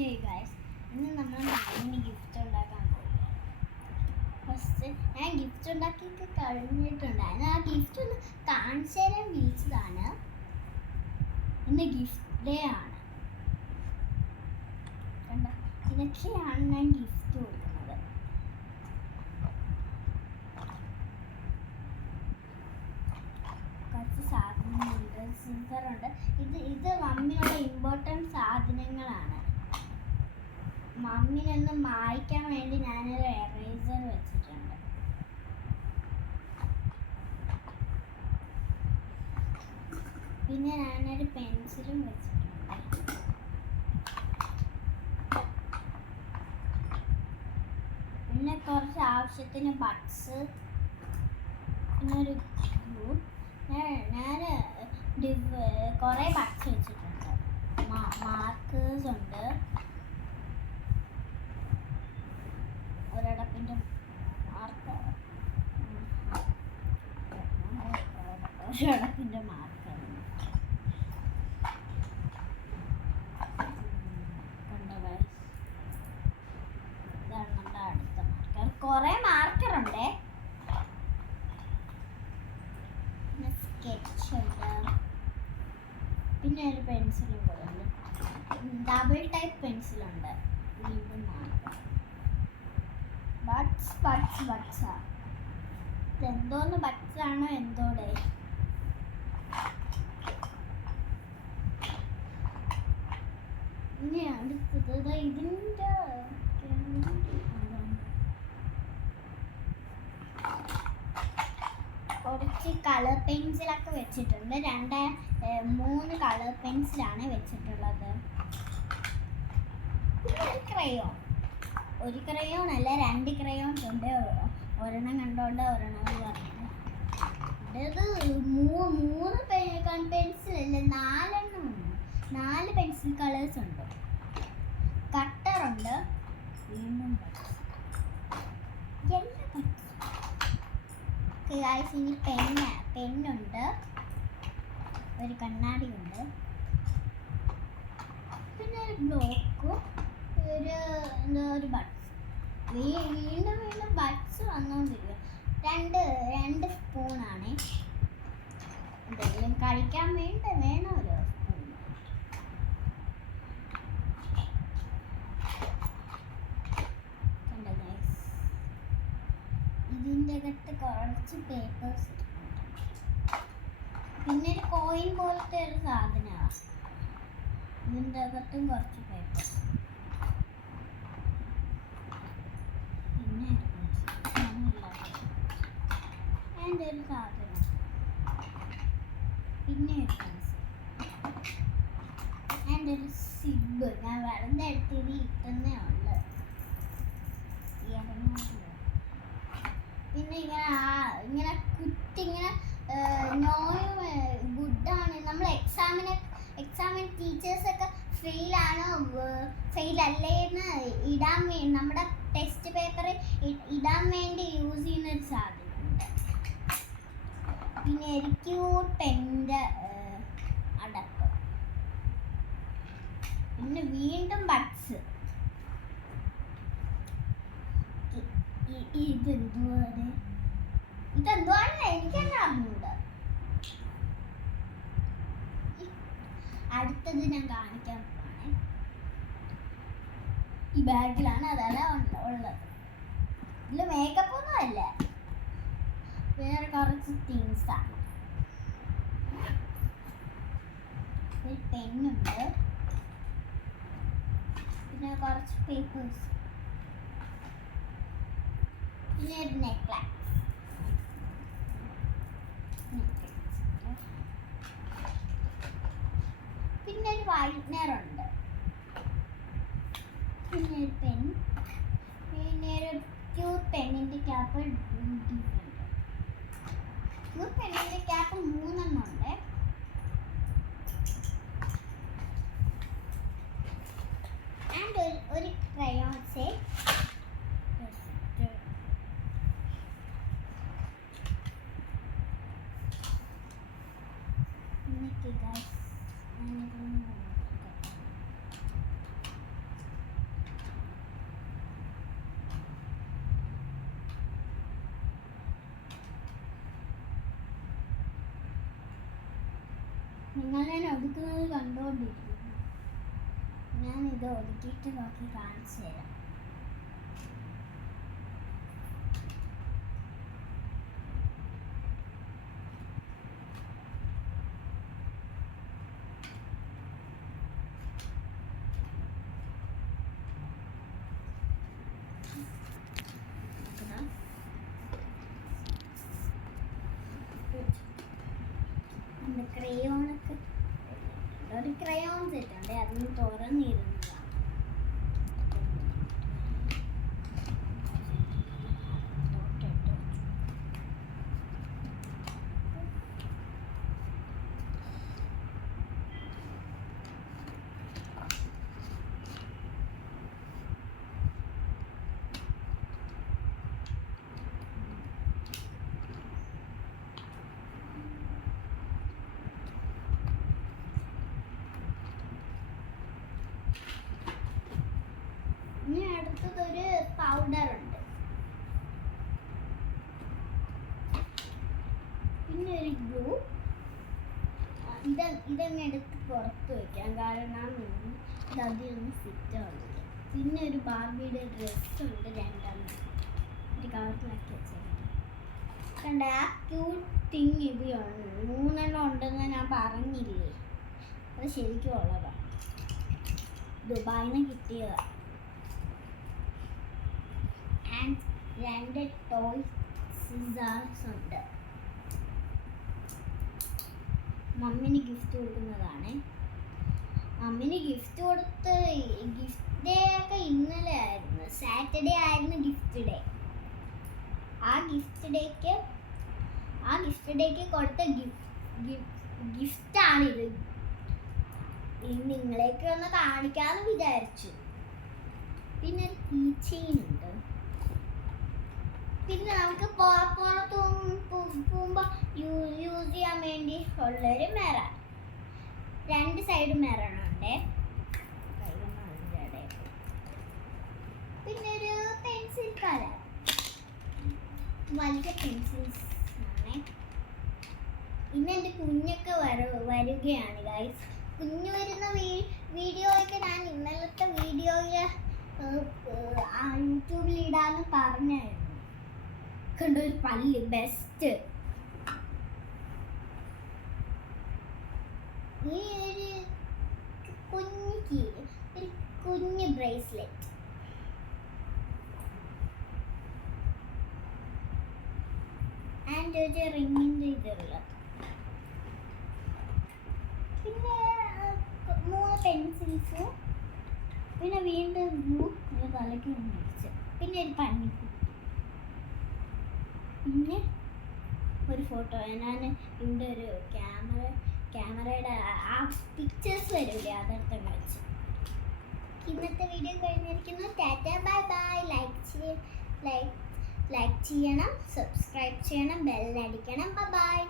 Hey guys, ഇന്ന് നമ്മൾ നാലിന് ഗിഫ്റ്റ് ഉണ്ടാക്കാൻ പോകുകയാണ്. ഫസ്റ്റ് ഞാൻ ഗിഫ്റ്റ് ഉണ്ടാക്കിയിട്ട് കഴിഞ്ഞിട്ടുണ്ടായിരുന്നു. ആ ഗിഫ്റ്റ് ഒന്ന് കാണിച്ചു തരാൻ വിളിച്ചതാണ്. ഇന്ന് ഗിഫ്റ്റ് ഡേ ആണ്. കണ്ടോ, ഇതൊക്കെയാണ് ഞാൻ ഗിഫ്റ്റ് കൊടുക്കുന്നത്. കുറച്ച് സാധനങ്ങളുണ്ട്, സിസറുണ്ട്. ഇത് മമ്മിയുടെ ഇമ്പോർട്ടൻറ്റ് സാധനങ്ങളാണ്. മമ്മിനൊന്ന് മായ്ക്കാൻ വേണ്ടി ഞാനൊരു എറേസർ വെച്ചിട്ടുണ്ട്. പിന്നെ ഞാനൊരു പെൻസിലും വെച്ചിട്ടുണ്ട്. പിന്നെ കുറച്ച് ആവശ്യത്തിന് ബഡ്സ്, പിന്നെ ഒരു ഗ്ലൂ. ഞാൻ കുറേ ബഡ്സ് വെച്ചിട്ടുണ്ട്. മാർക്കേഴ്സ് ഉണ്ട്, ഒരടപ്പിൻ്റെ മാർക്കർ, ഒരടപ്പിൻ്റെ മാർക്കർ കണ്ടോ ഗൈസ്, ഇതാണ് നമ്മുടെ അടുത്ത മാർക്കർ. കുറേ മാർക്കറുണ്ട്. പിന്നെ സ്കെച്ച് ഉണ്ട്, പിന്നെ ഒരു പെൻസിലും കൂടെ ഉണ്ട്. ഡബിൾ ടൈപ്പ് പെൻസിലുണ്ട്. വീണ്ടും മാർക്കർ. ബഡ്സാ ഇതെന്തോന്ന് ബഡ്സാണോ എന്തോടെ. ഇനി അടുത്തത് ഇതിൻ്റെ കുറച്ച് കളർ പെൻസിലൊക്കെ വെച്ചിട്ടുണ്ട്. 3 കളർ പെൻസിലാണ് വെച്ചിട്ടുള്ളത്. പിന്നെ ഒരു ക്രയോൺ അല്ല, 2 ക്രയോൺസ് ഉണ്ട്. ഒരെണ്ണം കണ്ടോണ്ട് ഒരെണ്ണം പറഞ്ഞു. ഇത് 3 പെൻസിലല്ല, 4 എണ്ണം ഉണ്ട്. 4 പെൻസിൽ കളേഴ്സ് ഉണ്ട്. കട്ടറുണ്ട്, വീണ്ടും ഇനി പെന്നുണ്ട്, ഒരു കണ്ണാടിയുണ്ട്, പിന്നെ ഒരു ബ്ലോക്കും, ഒരു ബഡ്സ്. വീണ്ടും ബഡ്സ് വന്നുകൊണ്ടിരിക്കുക. രണ്ട് സ്പൂണാണ്. എന്തെങ്കിലും കഴിക്കാൻ വേണമല്ലോ സ്പൂൺ. കണ്ടോ ഗൈസ്, ഇതിൻ്റെ അകത്ത് കുറച്ച് പേപ്പേഴ്സ്, പിന്നെ ഒരു കോയിൻ പോലത്തെ ഒരു സാധനമാണ്. ഇതിൻ്റെ അകത്തും കുറച്ച് പേപ്പേഴ്സ്. ഒരു സാധനം, പിന്നെ ഒരു സിബ്. ഞാൻ വെറുതെ എടുത്തിട്ട് ഇട്ടന്നേ ഉള്ളു. പിന്നെ ഇങ്ങനെ കുത്തി ഗുഡാണ്. നമ്മൾ എക്സാമിന് ടീച്ചേഴ്സൊക്കെ ഫെയിലാണോ ഫെയിലല്ലേന്ന് ഇടാൻ വേണ്ടി, നമ്മുടെ ടെസ്റ്റ് പേപ്പറിൽ ഇടാൻ വേണ്ടി യൂസ് ചെയ്യുന്നൊരു സാധനം. പിന്നെ ഒരു ക്യൂട്ട് പെൻ്റെ അടപ്പ്. പിന്നെ വീണ്ടും ബഡ്സ്. ഇതെന്തുവാണ് എനിക്കെന്നെ അറിഞ്ഞൂടാ. അടുത്തത് ഞാൻ കാണിക്കാൻ പോവാണ്. ഈ ബാഗിലാണ് അതാണ് ഉള്ളത്. ഇതിൽ മേക്കപ്പ് ഒന്നും അല്ല, വേറെ കുറച്ച് തിങ്സാണ്. ഒരു പെന്നുണ്ട്, പിന്നെ കുറച്ച് പേപ്പേഴ്സ്, പിന്നെ ഒരു നെക്ലസ്, പിന്നെ ഒരു വൈറ്റ്നർ ഉണ്ട്, പിന്നെ ഒരു പെൻ, പിന്നെ ഒരു ക്യൂട്ട് പെന്നിൻ്റെ ക്യാപ്പ്. പെണ്ണിൻ്റെ ക്യാപ്പ് 3 എണ്ണം ഉണ്ട്. ആൻഡ് ഒരു ക്രയോൺസ്. നിങ്ങൾ ഞാൻ ഒതുക്കുന്നത് കണ്ടുകൊണ്ടിരിക്കുന്നു. ഞാൻ ഇത് ഒതുക്കിയിട്ട് നോക്കി കാണിച്ചു തരാം. ക്രയോണൊക്കെ ഒരു ക്രയോൺ സെറ്റ് ഉണ്ട്, അതൊന്ന് തുറന്നിരുന്നതാണ്. ഇനി അടുത്തതൊരു പൗഡർ ഉണ്ട്, പിന്നെ ഒരു ഗ്ലൂ. ഇതങ്ങ് എടുത്ത് പുറത്ത് വയ്ക്കാം, കാരണം ഇത് അതിലൊന്ന് ഫിറ്റ് ആവുന്നില്ല. പിന്നെ ഒരു ബാർബിയുടെ ഡ്രസ്സ് ഉണ്ട്, 2 ഒരു കവറിലാക്കി വെച്ചേക്കാം. കണ്ട ആ ക്യൂട്ട് തിങ് ഇത് 3 ഉണ്ടെന്ന് ഞാൻ പറഞ്ഞില്ലേ, അത് ശരിക്കും ഉള്ളതാണ്. ദുബായിന്ന് കിട്ടിയതാണ്. ആൻഡ് 2 ടോയ് സിസാർസ് ഉണ്ട്. മമ്മിന് ഗിഫ്റ്റ് കൊടുക്കുന്നതാണ്. മമ്മിന് ഗിഫ്റ്റ് കൊടുത്ത് ഗിഫ്റ്റ് ഡേ ഒക്കെ ഇന്നലെ ആയിരുന്നു, സാറ്റർഡേ ആയിരുന്നു ഗിഫ്റ്റ് ഡേ. ആ ഗിഫ്റ്റ് ഡേക്ക് കൊടുത്ത ഗിഫ്റ്റാണിത്. നിങ്ങളെയൊക്കെ ഒന്ന് കാണിക്കാമെന്ന് വിചാരിച്ചു. പിന്നെ ഒരു കീ ചെയിൻ ഉണ്ട്. പിന്നെ നമുക്ക് പുറത്ത് പോകുമ്പോൾ യൂസ് ചെയ്യാൻ വേണ്ടി ഉള്ളൊരു മിറർ. 2 സൈഡ് മിററുണ്ട്. പിന്നെ ഒരു പെൻസിൽ കളർ, വലിയ പെൻസിൽസ് ആണ്. ഇന്ന് എൻ്റെ കുഞ്ഞൊക്കെ വരികയാണ് ഗൈസ്. കുഞ്ഞു വരുന്ന വീഡിയോയൊക്കെ ഞാൻ ഇന്നലത്തെ വീഡിയോയിൽ യൂട്യൂബിൽ ഇടാന്ന് പറഞ്ഞായിരുന്നു. കണ്ടൊരു പല്ല് ബെസ്റ്റ്. ഈ ഒരു കുഞ്ഞ് ബ്രേസ്ലെറ്റ്. ആൻഡ് ഒരു റിങ്ങിൻ്റെ ഇതുള്ള. പിന്നെ 3 പെൻസിൽസ്. പിന്നെ വീണ്ടും ഗ്ലൂ തലയ്ക്ക് മേടിച്ച്. പിന്നെ ഒരു പന്നിക്കുട്ടി. പിന്നെ ഒരു ഫോട്ടോ. ഞാൻ ഇവിടെ ഒരു ക്യാമറയുടെ ആ പിക്ചേഴ്സ് വരില്ലേ, അതെടുത്ത് വെച്ച്. ഇന്നത്തെ വീഡിയോ കഴിഞ്ഞിരിക്കുന്നു. Tata bye bye. ലൈക്ക് ചെയ്യണം, സബ്സ്ക്രൈബ് ചെയ്യണം, ബെല്ലടിക്കണം. Bye bye.